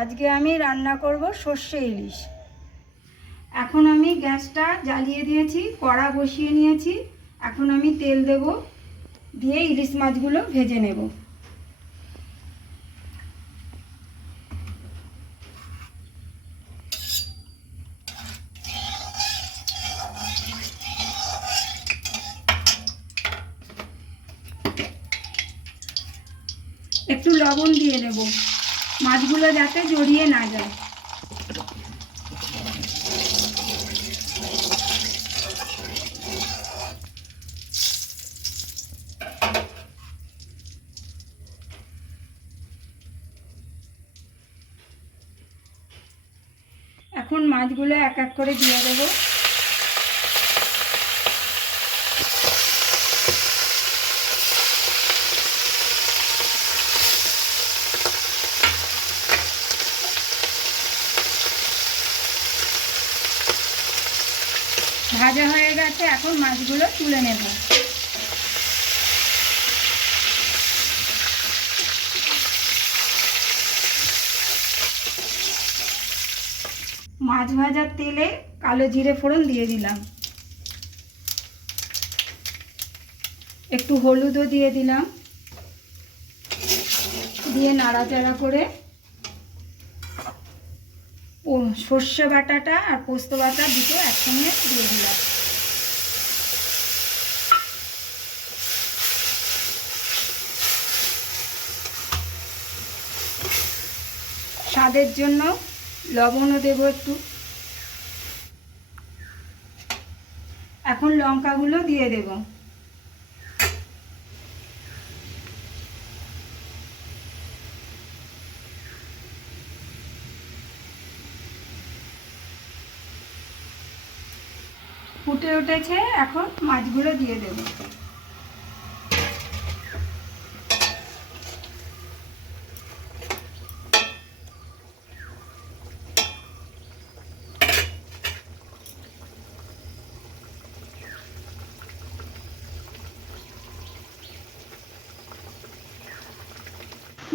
আজকে আমি রান্না করব সর্ষে ইলিশ। এখন আমি গ্যাসটা জ্বালিয়ে দিয়েছি, কড়া বসিয়ে নিয়েছি। এখন আমি তেল দেব, দিয়ে ইলিশ মাছগুলো ভেজে নেব। একটু লবণ দিয়ে দেব। মাছগুলো যাতে জড়িয়ে না যায়। এখন মাছগুলো এক এক করে দিয়ে দেবো। ভাজা হয়ে গেছে, এখন মাছগুলো তুলে নেব। মাছ ভাজার তেলে কালো জিরে ফোড়ন দিয়ে দিলাম। একটু হলুদও দিয়ে দিলাম। দিয়ে নাড়াচাড়া করে সর্ষে বাটাটা আর পোস্ত বাটা দুটো একসঙ্গে দিয়ে দিলাম। স্বাদের জন্য লবণও দেবো একটু। এখন লঙ্কাগুলো দিয়ে দেব। ফুটে উঠেছে, এখন মাছগুলো দিয়ে দেব।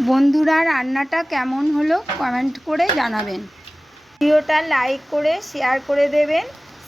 বন্ধুরা, রান্নাটা কেমন হলো কমেন্ট করে জানাবেন। ভিডিওটা লাইক করে শেয়ার করে দেবেন।